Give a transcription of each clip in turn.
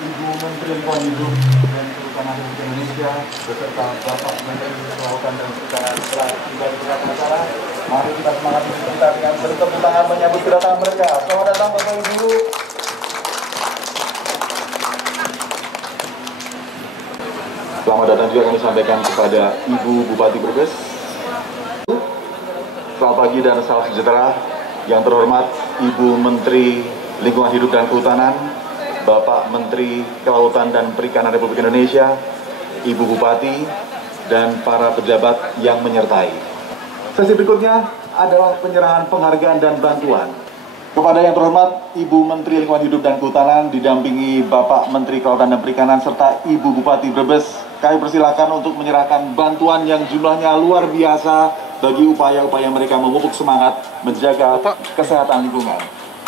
Ibu Menteri Lingkungan Hidup dan Kehutanan Republik Indonesia beserta Bapak Menteri Kelautan dan Perikanan telah tiba di belakang acara. Mari kita semangat kita dengan bertepuk tangan menyambut kedatangan mereka. Selamat datang Bapak Ibu. Selamat datang juga kami sampaikan kepada Ibu Bupati Brebes. Selamat pagi dan salam sejahtera. Yang terhormat Ibu Menteri Lingkungan Hidup dan Kehutanan, Bapak Menteri Kelautan dan Perikanan Republik Indonesia, Ibu Bupati, dan para pejabat yang menyertai. Sesi berikutnya adalah penyerahan penghargaan dan bantuan. Kepada yang terhormat Ibu Menteri Lingkungan Hidup dan Kehutanan, didampingi Bapak Menteri Kelautan dan Perikanan, serta Ibu Bupati Brebes, kami persilakan untuk menyerahkan bantuan yang jumlahnya luar biasa bagi upaya-upaya mereka memupuk semangat menjaga kesehatan lingkungan.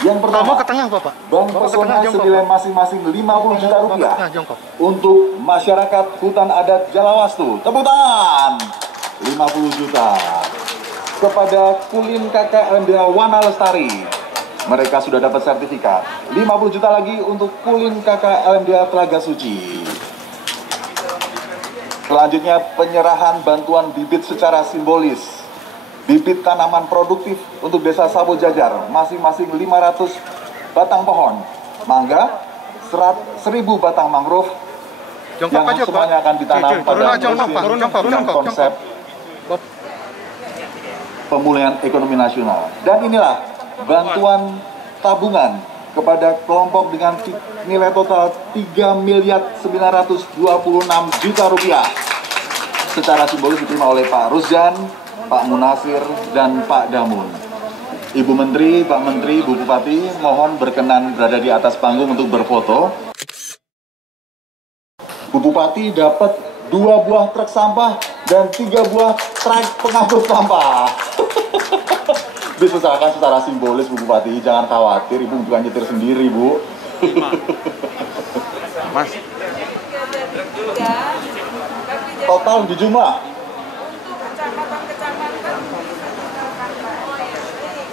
Yang pertama, ke tengah, Bapak. Bank Pesona senilai masing-masing 50 juta rupiah untuk masyarakat hutan adat Jalawastu. Tepuk tangan. 50 juta. Kepada Kulin KKLMDA Wana Lestari, mereka sudah dapat sertifikat. 50 juta lagi untuk Kulin KKLMDA Telaga Suci. Selanjutnya penyerahan bantuan bibit secara simbolis. Bibit tanaman produktif untuk Desa Sabo Jajar, masing-masing 500 batang pohon mangga, 1.000 batang mangrove, yang semuanya akan ditanam pada musim konsep pemulihan ekonomi nasional. Dan inilah bantuan tabungan kepada kelompok dengan nilai total 3.926 juta rupiah secara simbolis diterima oleh Pak Rusjan, Pak Munasir, dan Pak Damun. Ibu Menteri, Pak Menteri, Bu Bupati, mohon berkenan berada di atas panggung untuk berfoto. Bu Bupati dapat 2 buah truk sampah dan 3 buah truk pengangkut sampah. Diserahkan secara simbolis, Bu Bupati, jangan khawatir, Ibu bukan nyetir sendiri, Bu. Mas. Total di jumlah.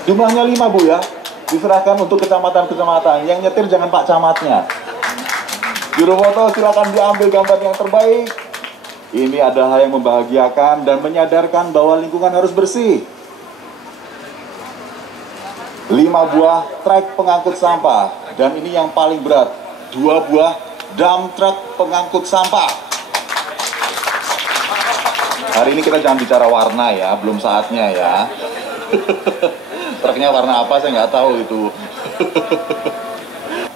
Jumlahnya 5, Bu, ya. Diserahkan untuk kecamatan-kecamatan. Yang nyetir jangan Pak Camatnya. Juru foto silakan diambil gambar yang terbaik. Ini adalah hal yang membahagiakan dan menyadarkan bahwa lingkungan harus bersih. 5 buah truk pengangkut sampah. Dan ini yang paling berat, 2 buah dump truck pengangkut sampah. Hari ini kita jangan bicara warna ya, belum saatnya ya. Truknya warna apa saya nggak tahu itu.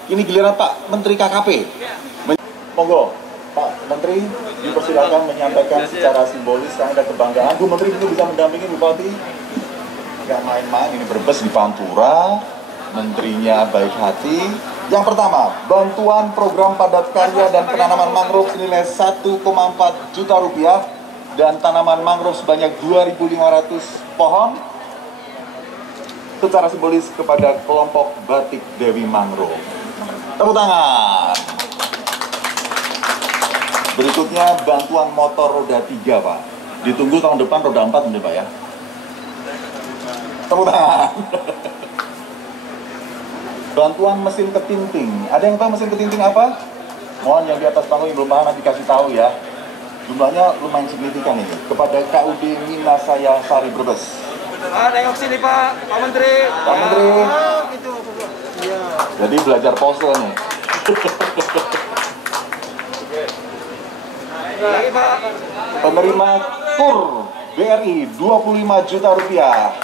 Ini giliran Pak Menteri KKP. Monggo, Pak Menteri dipersilakan menyampaikan secara simbolis karena ada kebanggaan. Bu Menteri itu bisa mendampingi Bupati. Nggak main-main, ini Brebes di Pantura. Menterinya baik hati. Yang pertama, bantuan program padat karya dan penanaman mangrove senilai 1,4 juta rupiah dan tanaman mangrove sebanyak 2.500 pohon secara simbolis kepada kelompok Batik Dewi Mangrove. Tepuk tangan. Berikutnya bantuan motor roda 3, Pak. Ditunggu tahun depan roda 4 nih, Pak, ya. Tepuk tangan. Bantuan mesin ketinting. Ada yang tahu mesin ketinting apa? Mohon yang di atas panggung yang belum paham nanti kasih tahu ya. Jumlahnya lumayan signifikan ini. Kepada KUD Minasaya Sari Brebes. Nengok sini Pak Menteri. Pak Menteri. Gitu. Iya. Jadi belajar pose nih. Lagi Pak. Penerima KUR BRI 25 juta rupiah.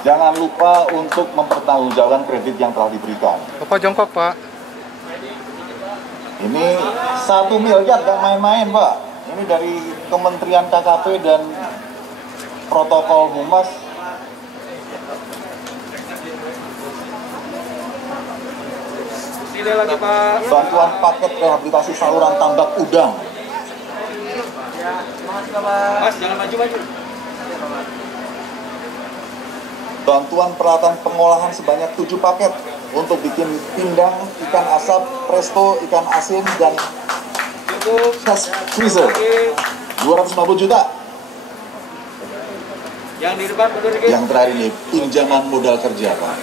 Jangan lupa untuk mempertanggungjawabkan kredit yang telah diberikan. Bapak jongkok, Pak. Ini 1 miliar, gak main-main, Pak. Ini dari Kementerian KKP dan Protokol Humas. Sini lagi Pak. Bantuan paket rehabilitasi saluran tambak udang. Mas, jangan maju-maju. Bantuan peralatan pengolahan sebanyak 7 paket untuk bikin pindang, ikan asap, presto, ikan asin, dan fast freezer. 250 juta. Yang di depan mundur dikit. Yang terakhir ini pinjaman modal kerja, Pak.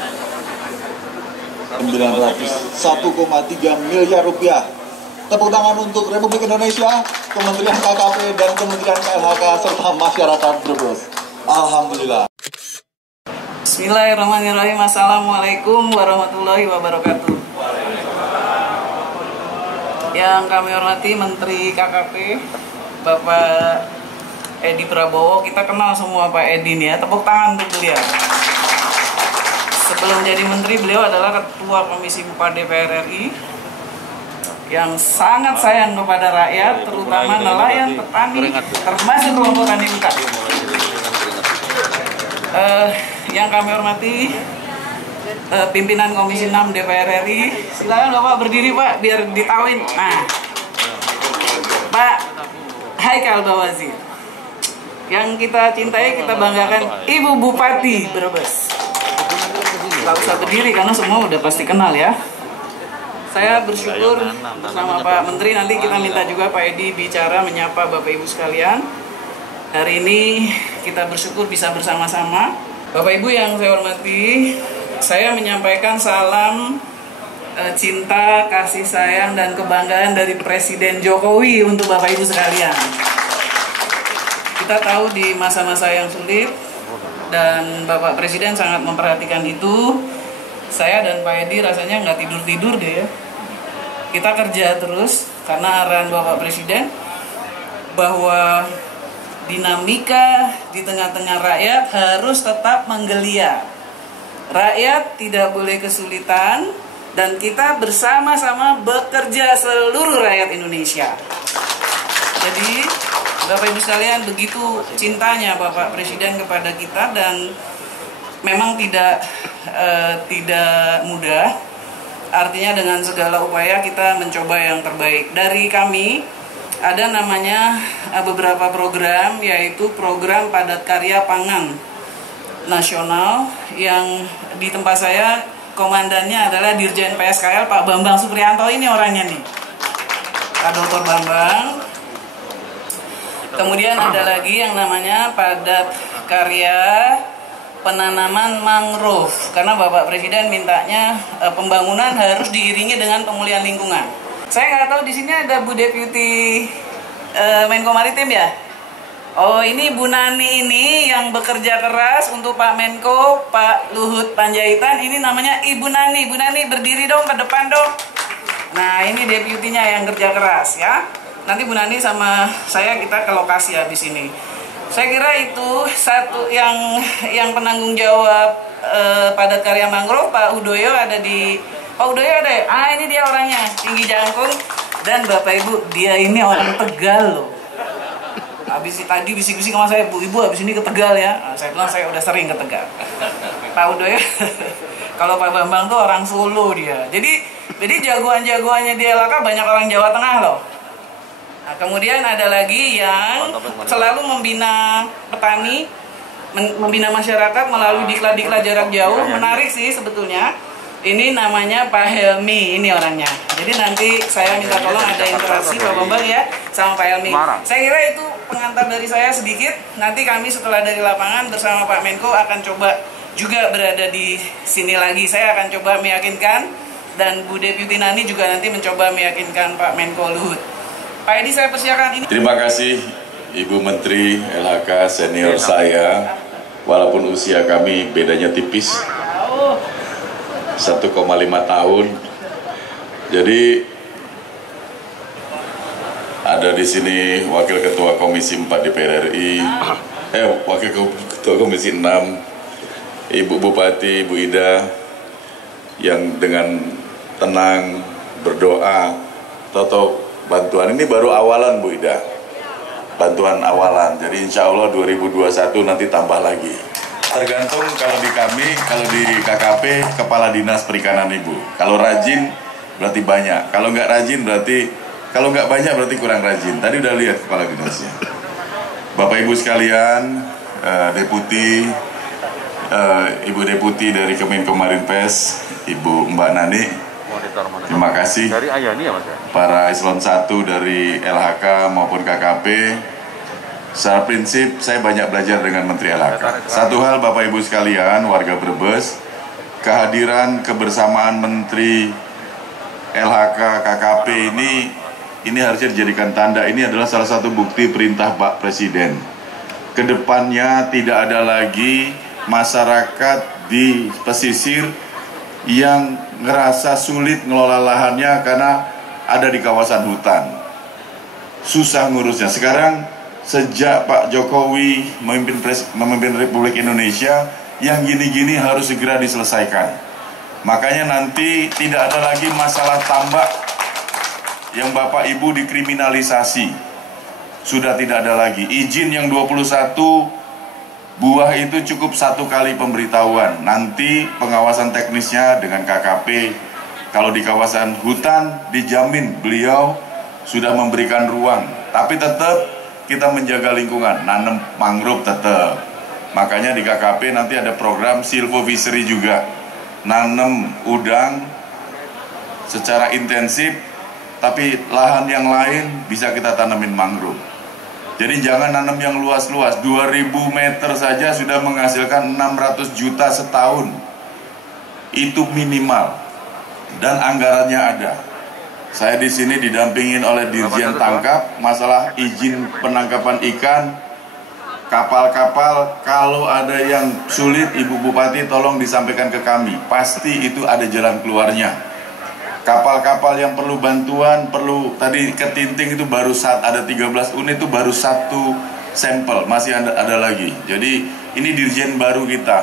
1,3 miliar rupiah Tepuk tangan untuk Republik Indonesia, Kementerian KKP dan Kementerian KLHK serta masyarakat Brebes. Alhamdulillah. Bismillahirrahmanirrahim. Assalamualaikum warahmatullahi wabarakatuh. Yang kami hormati Menteri KKP Bapak Edi Prabowo. Kita kenal semua Pak Edi nih ya. Tepuk tangan untuk beliau. Sebelum jadi menteri, beliau adalah Ketua Komisi 4 DPR RI yang sangat sayang kepada rakyat, terutama nelayan, petani, termasuk kelompok tani buka. Yang kami hormati pimpinan Komisi 6 DPR RI. Silakan Bapak berdiri Pak, biar ditawin. Nah, Pak Haikal Bawazir. Yang kita cintai, kita banggakan Ibu Bupati Brebes. Gak usah berdiri karena semua udah pasti kenal ya. Saya bersyukur bersama Pak Menteri, nanti kita minta juga Pak Edi bicara menyapa Bapak Ibu sekalian. Hari ini kita bersyukur bisa bersama-sama. Bapak Ibu yang saya hormati, saya menyampaikan salam cinta, kasih sayang, dan kebanggaan dari Presiden Jokowi untuk Bapak Ibu sekalian. Kita tahu di masa-masa yang sulit, dan Bapak Presiden sangat memperhatikan itu. Saya dan Pak Edi rasanya nggak tidur-tidur deh ya. Kita kerja terus karena arahan Bapak Presiden bahwa dinamika di tengah-tengah rakyat harus tetap menggeliat. Rakyat tidak boleh kesulitan dan kita bersama-sama bekerja seluruh rakyat Indonesia. Jadi Bapak Ibu sekalian, begitu cintanya Bapak Presiden kepada kita, dan memang tidak mudah. Artinya dengan segala upaya kita mencoba yang terbaik. Dari kami ada namanya beberapa program, yaitu program padat karya pangan nasional, yang di tempat saya komandannya adalah Dirjen PSKL Pak Bambang Suprianto. Ini orangnya nih, Pak Dr. Bambang. Kemudian ada lagi yang namanya padat karya penanaman mangrove, karena Bapak Presiden mintanya pembangunan harus diiringi dengan pemulihan lingkungan. Saya nggak tahu di sini ada Bu Deputi Menko Maritim ya. Oh, ini Bu Nani ini yang bekerja keras untuk Pak Menko, Pak Luhut Panjaitan. Ini namanya Ibu Nani. Bu Nani berdiri dong ke depan dong. Nah, ini deputinya yang kerja keras ya. Nanti Bu Nani sama saya kita ke lokasi habis ini. Saya kira itu satu yang penanggung jawab padat karya mangrove, Pak Udoyo ada di. Pak Udoyo ada ya? Ah, ini dia orangnya, tinggi jangkung. Dan Bapak Ibu, dia ini orang Tegal loh. Habis tadi bisik-bisik sama saya, Bu Ibu habis ini ke Tegal ya. Nah, saya bilang saya udah sering ke Tegal. Pak Udoyo, kalau Pak Bambang tuh orang Solo dia. Jadi jagoan-jagoannya di LHK banyak orang Jawa Tengah loh. Nah, kemudian ada lagi yang selalu membina petani, membina masyarakat melalui diklat-diklat jarak jauh. Menarik sih sebetulnya. Ini namanya Pak Helmi, ini orangnya. Jadi nanti saya minta tolong ada interaksi Pak Bambang ya sama Pak Helmi. Saya kira itu pengantar dari saya sedikit. Nanti kami setelah dari lapangan bersama Pak Menko akan coba juga berada di sini lagi. Saya akan coba meyakinkan, dan Bu Deputi Nani juga nanti mencoba meyakinkan Pak Menko Luhut. Pak Edi, saya persilakan ini. Terima kasih Ibu Menteri LHK senior saya, walaupun usia kami bedanya tipis, 1,5 tahun. Jadi ada di sini Wakil Ketua Komisi 4 DPR RI, Wakil Ketua Komisi 6, Ibu Bupati, Ibu Ida, yang dengan tenang berdoa, toto bantuan ini baru awalan Bu Ida, bantuan awalan. Jadi insya Allah 2021 nanti tambah lagi. Tergantung kalau di kami, kalau di KKP Kepala Dinas Perikanan Ibu. Kalau rajin berarti banyak, kalau nggak rajin berarti, kalau nggak banyak berarti kurang rajin. Tadi udah lihat Kepala Dinasnya. Bapak Ibu sekalian, Deputi, Ibu Deputi dari Kemenko Marinvest, Ibu Mbak Nani, terima kasih. Para eselon 1 dari LHK maupun KKP. Secara prinsip saya banyak belajar dengan Menteri LHK. Satu hal Bapak Ibu sekalian, warga Brebes, kehadiran kebersamaan Menteri LHK KKP ini ini harusnya dijadikan tanda. Ini adalah salah satu bukti perintah Pak Presiden. Kedepannya tidak ada lagi masyarakat di pesisir yang ngerasa sulit ngelola lahannya karena ada di kawasan hutan. Susah ngurusnya. Sekarang sejak Pak Jokowi memimpin Republik Indonesia, yang gini-gini harus segera diselesaikan. Makanya nanti tidak ada lagi masalah tambak yang Bapak Ibu dikriminalisasi. Sudah tidak ada lagi. Izin yang 21 buah itu cukup 1 kali pemberitahuan. Nanti pengawasan teknisnya dengan KKP. Kalau di kawasan hutan dijamin beliau sudah memberikan ruang. Tapi tetap kita menjaga lingkungan, nanam mangrove tetap. Makanya di KKP nanti ada program silvofishery juga. Nanam udang secara intensif, tapi lahan yang lain bisa kita tanamin mangrove. Jadi jangan nanam yang luas-luas, 2000 meter saja sudah menghasilkan 600 juta setahun. Itu minimal. Dan anggarannya ada. Saya di sini didampingin oleh Dirjen Tangkap, masalah izin penangkapan ikan, kapal-kapal, kalau ada yang sulit, Ibu Bupati tolong disampaikan ke kami. Pasti itu ada jalan keluarnya. Kapal-kapal yang perlu bantuan, tadi ketinting itu baru ada 13 unit itu baru 1 sampel, masih ada lagi. Jadi ini dirjen baru kita.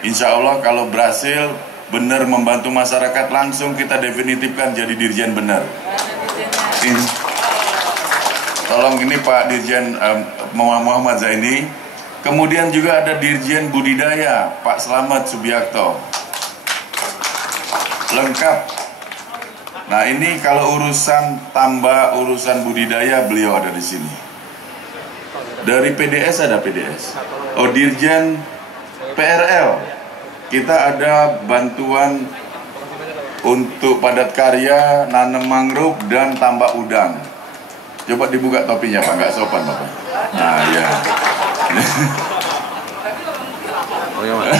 Insya Allah kalau berhasil benar membantu masyarakat, langsung kita definitifkan jadi dirjen benar. Tolong ini Pak Dirjen Muhammad Zaini. Kemudian juga ada Dirjen Budidaya Pak Slamet Subiakto. Lengkap. Nah ini kalau urusan tambak, urusan budidaya beliau ada di sini. Dari PDS ada PDS. Oh Dirjen PRL, kita ada bantuan untuk padat karya, nanam mangrove dan tambak udang. Coba dibuka topinya Pak, nggak sopan Bapak. Nah ya. Oh iya Mas.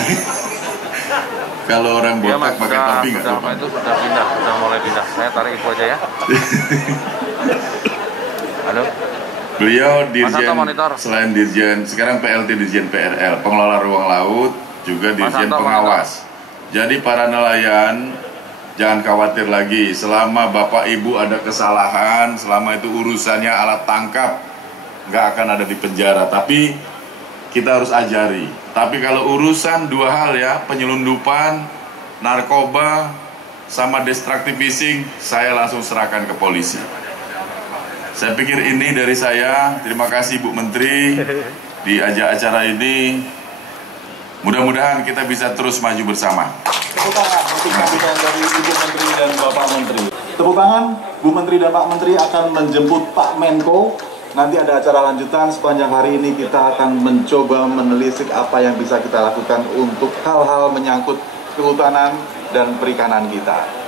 Kalau orang botak pakai topi nggak sopan. Itu sudah pindah, sudah mulai pindah. Saya tarik info aja ya. Halo. Beliau dirjen, selain dirjen, sekarang PLT Dirjen PRL, pengelola ruang laut, juga dirjen pengawas. Jadi para nelayan jangan khawatir lagi. Selama Bapak Ibu ada kesalahan, selama itu urusannya alat tangkap, nggak akan ada di penjara. Tapi kita harus ajari. Tapi kalau urusan 2 hal ya, penyelundupan, narkoba, sama destructive fishing, saya langsung serahkan ke polisi. Saya pikir ini dari saya. Terima kasih Bu Menteri diajak acara ini. Mudah-mudahan kita bisa terus maju bersama. Tepuk tangan untuk sambutan dari Ibu Menteri dan Bapak Menteri. Tepuk tangan, Bu Menteri dan Pak Menteri akan menjemput Pak Menko. Nanti ada acara lanjutan. Sepanjang hari ini kita akan mencoba menelisik apa yang bisa kita lakukan untuk hal-hal menyangkut kehutanan dan perikanan kita.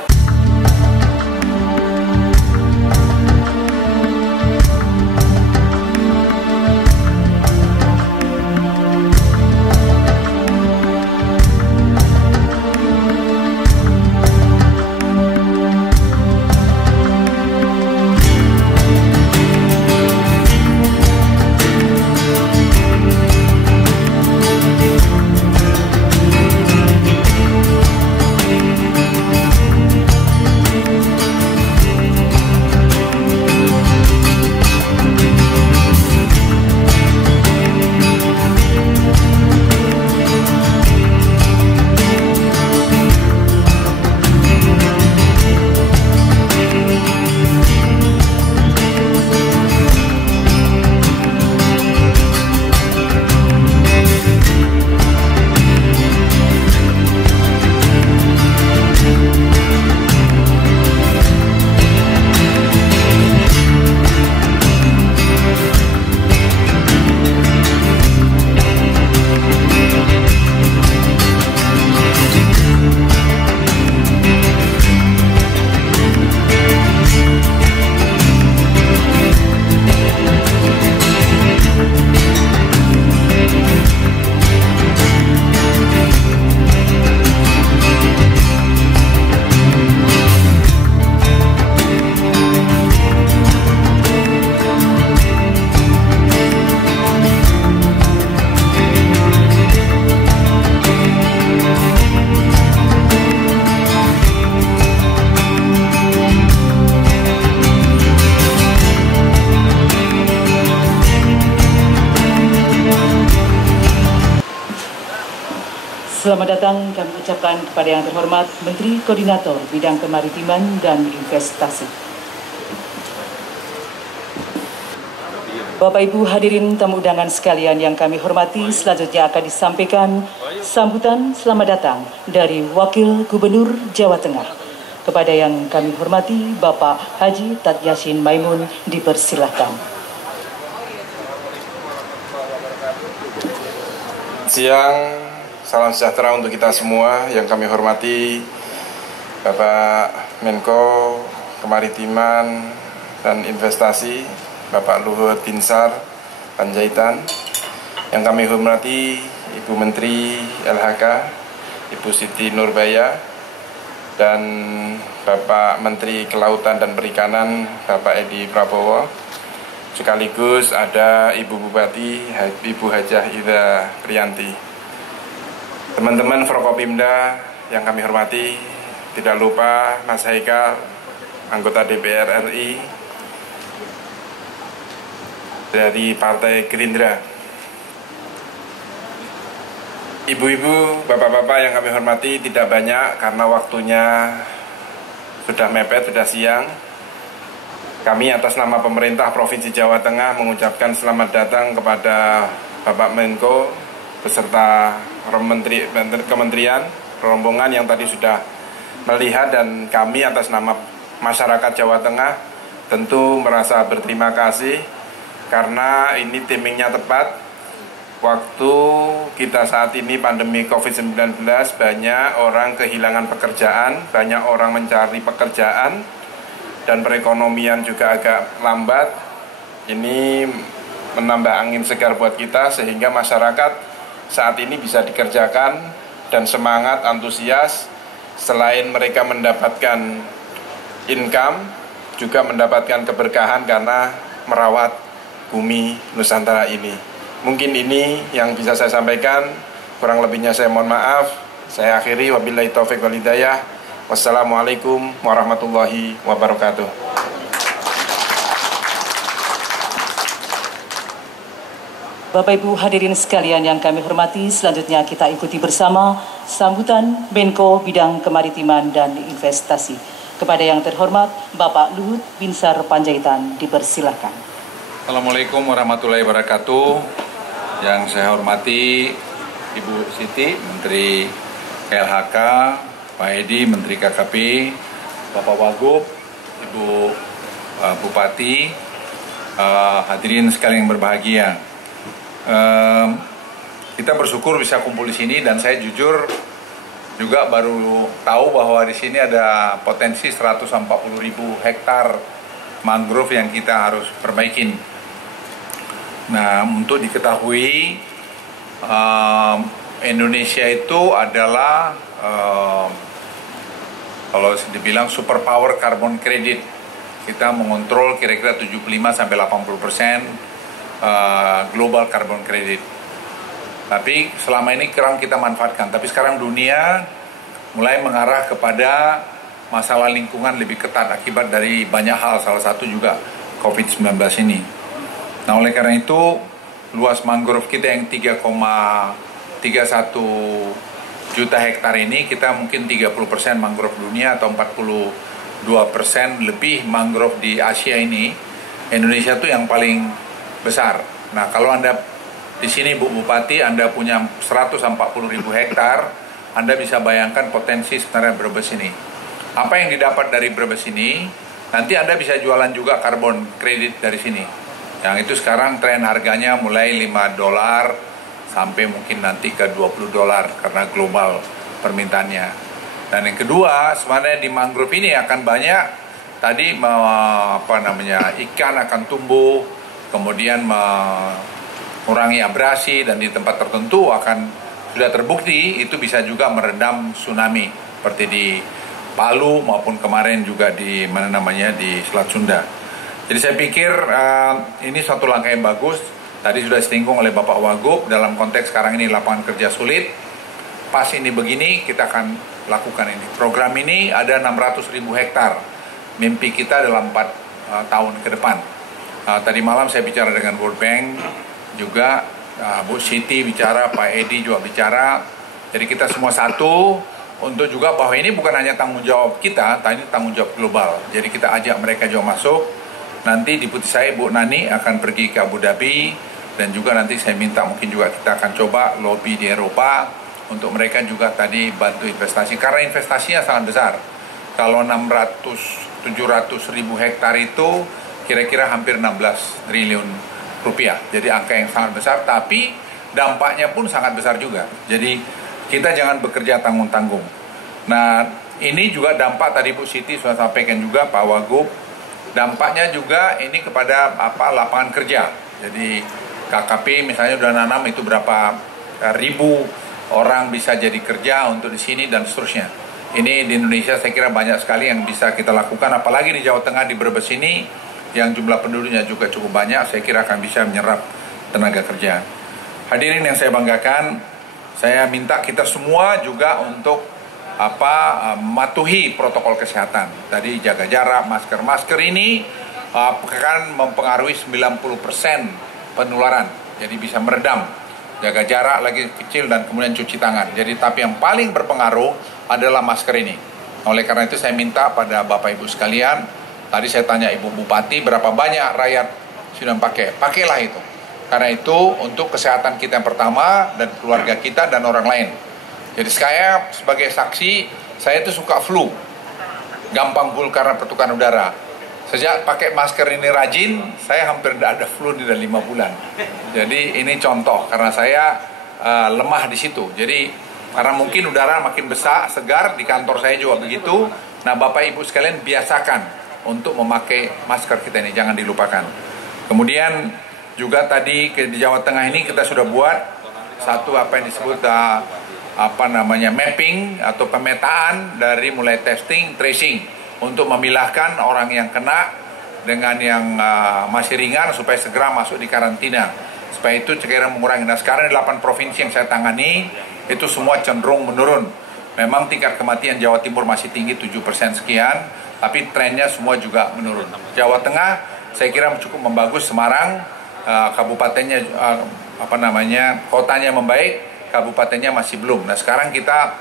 Selamat datang kami ucapkan kepada yang terhormat Menteri Koordinator Bidang Kemaritiman dan Investasi. Bapak Ibu hadirin tamu undangan sekalian yang kami hormati, selanjutnya akan disampaikan sambutan selamat datang dari Wakil Gubernur Jawa Tengah. Kepada yang kami hormati Bapak Haji Tad Yassin Maimun, dipersilahkan. Siang, salam sejahtera untuk kita semua yang kami hormati Bapak Menko Kemaritiman dan Investasi, Bapak Luhut Binsar Panjaitan, yang kami hormati Ibu Menteri LHK, Ibu Siti Nurbaya, dan Bapak Menteri Kelautan dan Perikanan, Bapak Edi Prabowo. Sekaligus ada Ibu Bupati, Ibu Hajah Ida Priyanti. Teman-teman Forkopimda yang kami hormati, tidak lupa Mas Haikal, anggota DPR RI dari Partai Gerindra. Ibu-ibu, bapak-bapak yang kami hormati, tidak banyak karena waktunya sudah mepet, sudah siang. Kami atas nama pemerintah Provinsi Jawa Tengah mengucapkan selamat datang kepada Bapak Menko beserta kementerian, rombongan yang tadi sudah melihat, dan kami atas nama masyarakat Jawa Tengah tentu merasa berterima kasih karena ini timingnya tepat. Waktu kita saat ini pandemi COVID-19, banyak orang kehilangan pekerjaan, banyak orang mencari pekerjaan, dan perekonomian juga agak lambat. Ini menambah angin segar buat kita sehingga masyarakat saat ini bisa dikerjakan dan semangat, antusias. Selain mereka mendapatkan income, juga mendapatkan keberkahan karena merawat bumi Nusantara ini. Mungkin ini yang bisa saya sampaikan, kurang lebihnya saya mohon maaf. Saya akhiri, wabillahi taufiq wal hidayah. Wassalamualaikum warahmatullahi wabarakatuh. Bapak Ibu hadirin sekalian yang kami hormati, selanjutnya kita ikuti bersama sambutan Menko Bidang Kemaritiman dan Investasi. Kepada yang terhormat Bapak Luhut Binsar Panjaitan, dipersilahkan. Assalamualaikum warahmatullahi wabarakatuh. Yang saya hormati Ibu Siti, Menteri LHK, Pak Edi, Menteri KKP, Bapak Wagub, Ibu Bupati, hadirin sekalian yang berbahagia. Kita bersyukur bisa kumpul di sini, dan saya jujur juga baru tahu bahwa di sini ada potensi 140.000 hektar mangrove yang kita harus perbaikin. Nah, untuk diketahui, Indonesia itu adalah kalau dibilang superpower carbon credit. Kita mengontrol kira-kira 75-80% global carbon credit. Tapi selama ini kurang kita manfaatkan. Tapi sekarang dunia mulai mengarah kepada masalah lingkungan lebih ketat akibat dari banyak hal, salah satu juga COVID-19 ini. Nah, oleh karena itu, luas mangrove kita yang 3,31 juta hektar ini, kita mungkin 30% mangrove dunia atau 42% lebih mangrove di Asia ini. Indonesia itu yang paling besar. Nah, kalau Anda di sini, Bu Bupati, Anda punya 140.000 hektar, Anda bisa bayangkan potensi sebenarnya Brebes ini. Apa yang didapat dari Brebes ini, nanti Anda bisa jualan juga karbon kredit dari sini. Yang itu sekarang tren harganya mulai $5 sampai mungkin nanti ke $20 karena global permintaannya. Dan yang kedua, sebenarnya di mangrove ini akan banyak tadi ikan akan tumbuh, kemudian mengurangi abrasi, dan di tempat tertentu akan sudah terbukti itu bisa juga meredam tsunami seperti di Palu maupun kemarin juga di di Selat Sunda. Jadi saya pikir ini suatu langkah yang bagus. Tadi sudah disinggung oleh Bapak Wagub dalam konteks sekarang ini lapangan kerja sulit. Pas ini begini kita akan lakukan ini. Program ini ada 600.000 hektar. Mimpi kita dalam 4 tahun ke depan. Tadi malam saya bicara dengan World Bank juga, Bu Siti bicara, Pak Edi juga bicara. Jadi kita semua satu untuk juga bahwa ini bukan hanya tanggung jawab kita, tapi ini tanggung jawab global. Jadi kita ajak mereka juga masuk. Nanti deputi saya Bu Nani akan pergi ke Abu Dhabi, dan juga nanti saya minta mungkin juga kita akan coba lobby di Eropa untuk mereka juga tadi bantu investasi, karena investasinya sangat besar. Kalau 600-700 ribu hektar itu kira-kira hampir 16 triliun rupiah. Jadi angka yang sangat besar, tapi dampaknya pun sangat besar juga. Jadi kita jangan bekerja tanggung-tanggung. Nah, ini juga dampak tadi Bu Siti sudah sampaikan juga, Pak Wagub. Dampaknya juga ini kepada lapangan kerja. Jadi KKP misalnya udah nanam itu berapa ribu orang bisa jadi kerja untuk di sini dan seterusnya. Ini di Indonesia saya kira banyak sekali yang bisa kita lakukan, apalagi di Jawa Tengah, di Brebes ini yang jumlah penduduknya juga cukup banyak, saya kira akan bisa menyerap tenaga kerja. Hadirin yang saya banggakan, saya minta kita semua juga untuk mematuhi protokol kesehatan. Tadi jaga jarak, masker ini akan mempengaruhi 90% penularan, jadi bisa meredam. Jaga jarak lagi kecil dan kemudian cuci tangan. Jadi tapi yang paling berpengaruh adalah masker ini. Oleh karena itu saya minta pada Bapak Ibu sekalian, tadi saya tanya Ibu Bupati berapa banyak rakyat sudah pakai, pakailah itu. Karena itu untuk kesehatan kita yang pertama dan keluarga kita dan orang lain. Jadi saya sebagai saksi, saya itu suka flu, gampang flu karena pertukaran udara. Sejak pakai masker ini rajin, saya hampir tidak ada flu di dalam 5 bulan. Jadi ini contoh, karena saya lemah di situ. Jadi karena mungkin udara makin besar, segar, di kantor saya juga begitu. Nah Bapak Ibu sekalian biasakan untuk memakai masker kita ini, jangan dilupakan. Kemudian juga tadi di Jawa Tengah ini kita sudah buat satu apa yang disebut mapping atau pemetaan dari mulai testing, tracing untuk memilahkan orang yang kena dengan yang masih ringan supaya segera masuk di karantina. Supaya itu segera mengurangi. Nah sekarang 8 provinsi yang saya tangani itu semua cenderung menurun. Memang tingkat kematian Jawa Timur masih tinggi 7% sekian, tapi trennya semua juga menurun. Jawa Tengah saya kira cukup membagus, Semarang kabupatennya kotanya membaik, kabupatennya masih belum. Nah sekarang kita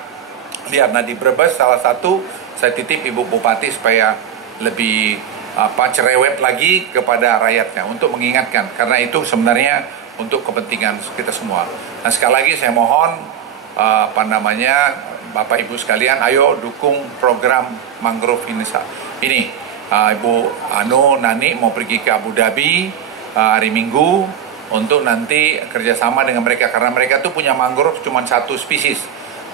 lihat, di Brebes salah satu saya titip Ibu Bupati supaya lebih cerewet lagi kepada rakyatnya untuk mengingatkan, karena itu sebenarnya untuk kepentingan kita semua. Nah sekali lagi saya mohon Bapak Ibu sekalian, ayo dukung program mangrove ini. Ibu Nani mau pergi ke Abu Dhabi hari Minggu untuk nanti kerjasama dengan mereka, karena mereka tuh punya mangrove cuma 1 spesies.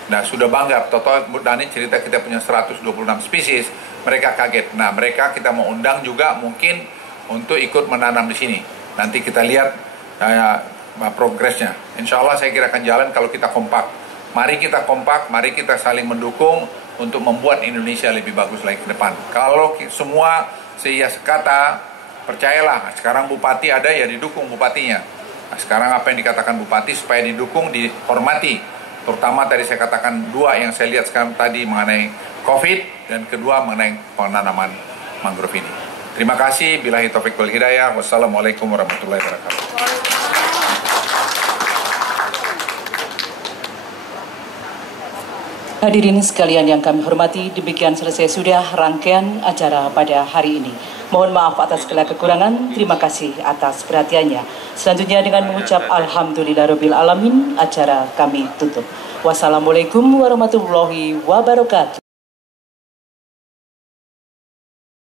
Nah sudah bangga, total Bu Dani cerita kita punya 126 spesies, mereka kaget. Nah mereka kita mau undang juga mungkin untuk ikut menanam di sini. Nanti kita lihat progresnya. Insya Allah saya kira akan jalan kalau kita kompak. Mari kita kompak, mari kita saling mendukung untuk membuat Indonesia lebih bagus lagi ke depan. Kalau semua seia sekata, percayalah, sekarang Bupati ada ya didukung Bupatinya. Nah, sekarang apa yang dikatakan Bupati supaya didukung, dihormati. Terutama tadi saya katakan 2 yang saya lihat sekarang tadi mengenai COVID, dan kedua mengenai penanaman mangrove ini. Terima kasih. Billahi taufiq wal hidayah. Wassalamualaikum warahmatullahi wabarakatuh. Hadirin sekalian yang kami hormati, demikian selesai sudah rangkaian acara pada hari ini. Mohon maaf atas segala kekurangan, terima kasih atas perhatiannya. Selanjutnya dengan mengucap Alhamdulillahirabbil alamin, acara kami tutup. Wassalamualaikum warahmatullahi wabarakatuh.